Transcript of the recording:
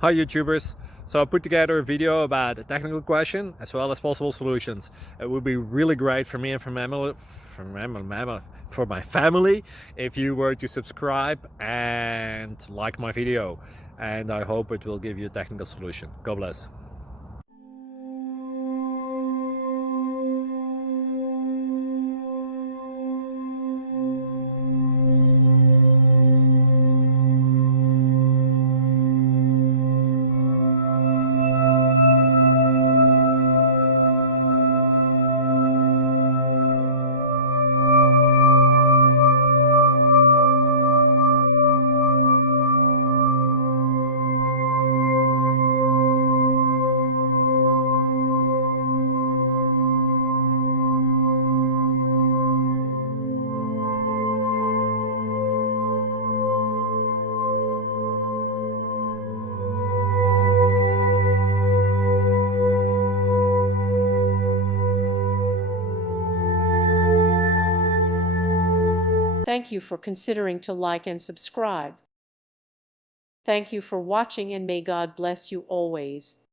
Hi YouTubers! So I put together a video about a technical question as well as possible solutions. It would be really great for me and for my family if you were to subscribe and like my video, and I hope it will give you a technical solution. God bless. Thank you for considering to like and subscribe. Thank you for watching, and may God bless you always.